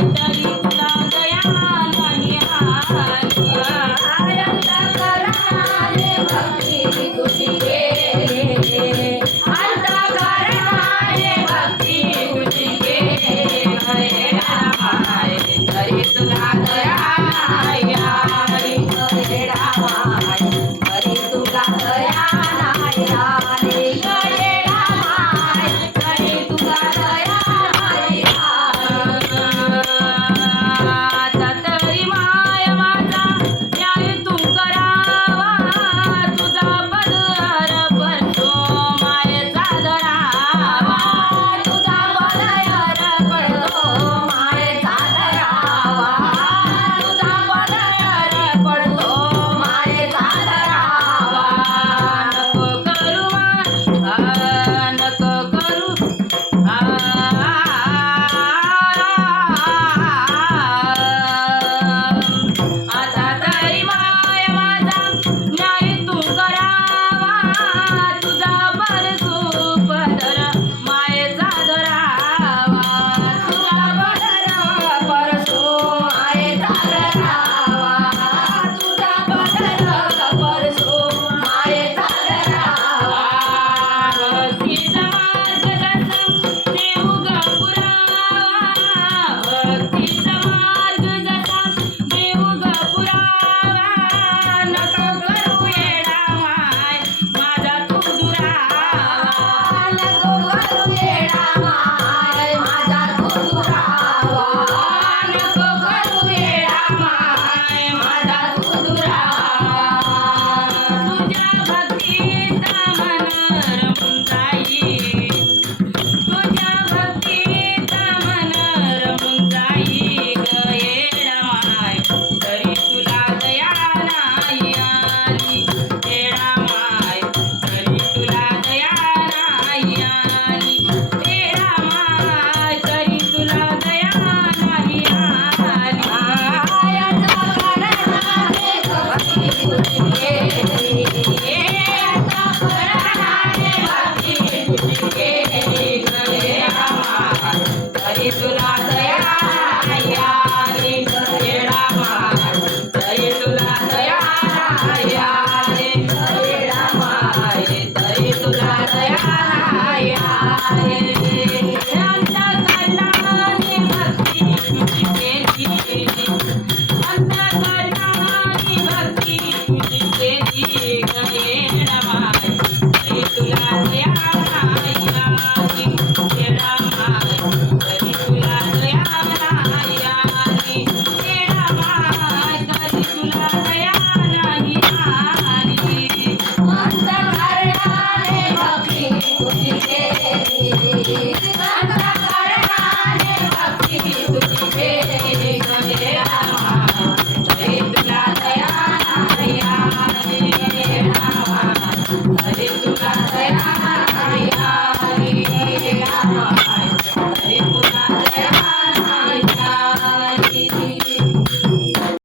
ಮಾತಾಡಿ